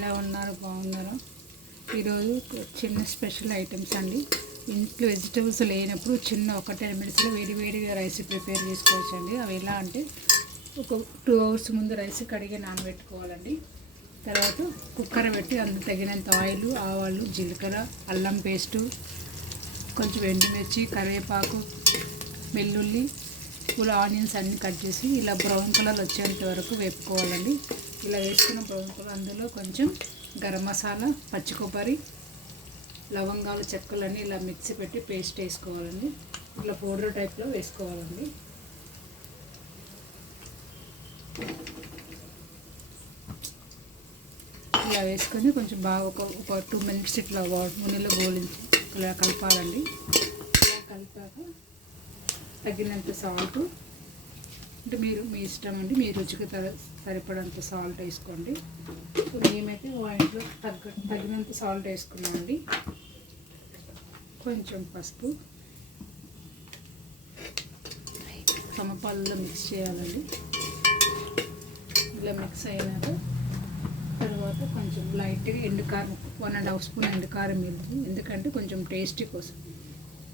ఎలా ఉన్నారు? బాగున్నారు. ఈరోజు చిన్న స్పెషల్ ఐటమ్స్ అండి. ఇంట్లో వెజిటబుల్స్ లేనప్పుడు చిన్న ఒక 10 మినిట్స్లో వేడిగా రైస్ ప్రిపేర్ చేసుకోవచ్చు అండి. అవి ఎలా అంటే ఒక 2 అవర్స్ ముందు రైస్ కడిగి నానబెట్టుకోవాలండి. తర్వాత కుక్కర్ పెట్టి అందుకు తగినంత ఆయిల్, ఆవాలు, జీలకర్ర, అల్లం పేస్టు, కొంచెం ఎండుమిర్చి, కరివేపాకు, వెల్లుల్లి, పూల ఆనియన్స్ అన్నీ కట్ చేసి ఇలా బ్రౌన్ కలర్ వచ్చేంత వరకు వేపుకోవాలండి. ఇలా వేసుకున్న బ్రౌన్ కలర్ అందులో కొంచెం గరం మసాలా, పచ్చి కొబ్బరి, లవంగాలు, చెక్కలన్నీ ఇలా మిక్సీ పెట్టి పేస్ట్ వేసుకోవాలండి. ఇట్లా పౌడర్ టైప్లో వేసుకోవాలండి. ఇలా వేసుకొని కొంచెం బాగా ఒక 2 మినిట్స్ ఇట్లా నూనెలో గోలించి ఇలా కలపాలండి. ఇలా కలిపాక తగినంత సాల్ట్, అంటే మీ ఇష్టం అండి, మీ రుచికి సరిపడంత సాల్ట్ వేసుకోండి. మేమైతే వాటిలో తగినంత సాల్ట్ వేసుకున్నామండి. కొంచెం పసుపు, సమపాలలో మిక్స్ చేయాలండి. ఇలా మిక్స్ అయినాక తర్వాత కొంచెం లైట్గా ఎండుకారం, 1.5 స్పూన్ ఎండుకారం వేయాలి. ఎందుకంటే కొంచెం టేస్టీ కోసం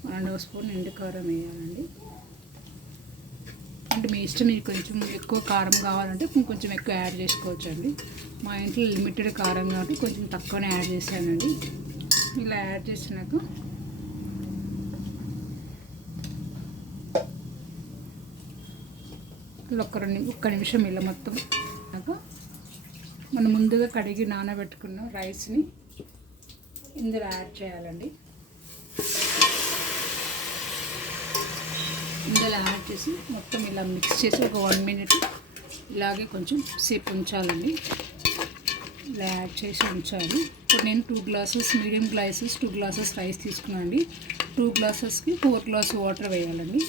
1.5 స్పూన్ ఎండుకారం వేయాలండి. అంటే మీ ఇష్టం, మీకు కొంచెం ఎక్కువ కారం కావాలంటే కొంచెం ఎక్కువ యాడ్ చేసుకోవచ్చు అండి. మా ఇంట్లో లిమిటెడ్ కారం కాబట్టి కొంచెం తక్కువనే యాడ్ చేశానండి. ఇలా యాడ్ చేసినాక ఒక్క నిమిషం ఇలా మొత్తం మనం ముందుగా కడిగి నానబెట్టుకున్న రైస్ని ఇందులో యాడ్ చేయాలండి. ఇందులో యాడ్ చేసి మొత్తం ఇలా మిక్స్ చేసి ఒక 1 మినిట్ ఇలాగే కొంచెం సేపు ఉంచాలండి. ఇలా యాడ్ చేసి ఉంచాలి. ఇప్పుడు నేను 2 glasses, medium glasses 2 glasses rice తీసుకున్నాను అండి. 2 గ్లాసెస్కి 4 గ్లాస్ వాటర్ వేయాలండి.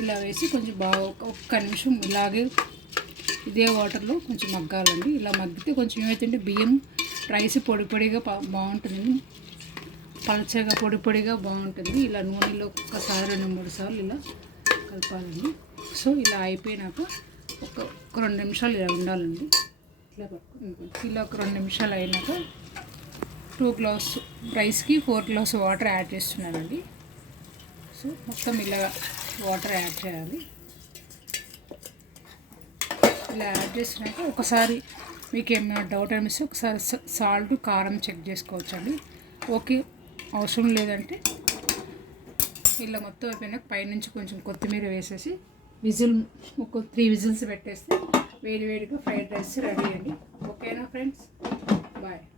ఇలా వేసి కొంచెం బాగా ఒక్క నిమిషం ఇలాగే ఇదే వాటర్లో కొంచెం మగ్గాలండి. ఇలా మగ్గితే కొంచెం ఏమైతుంటే బియ్యం రైస్ పొడిగా బాగుంటుంది, పలచగా పొడిగా బాగుంటుంది. ఇలా నూనెలో ఒక్కసారి 2-3 సార్లు ఇలా కలపాలండి. సో ఇలా అయిపోయినాక ఒక 2 నిమిషాలు ఇలా ఉండాలండి. ఇలా ఒక 2 నిమిషాలు అయినాక 2 గ్లాస్ రైస్కి 4 గ్లాస్ వాటర్ యాడ్ చేస్తున్నానండి. సో మొత్తం ఇలా వాటర్ యాడ్ చేయాలి. ఇలా యాడ్ చేసినాక ఒకసారి మీకు ఏమైనా డౌట్ అనిపిస్తే ఒకసారి సాల్ట్, కారం చెక్ చేసుకోవచ్చండి. ఓకే అవసరం లేదంటే ఇలా మొత్తం అయిపోయినాక పైనుంచి కొంచెం కొత్తిమీర వేసేసి ఒక 3 విజిల్స్ పెట్టేస్తే వేడిగా ఫ్రైడ్ రైస్ రెడీ అండి. ఓకేనా ఫ్రెండ్స్? బాయ్.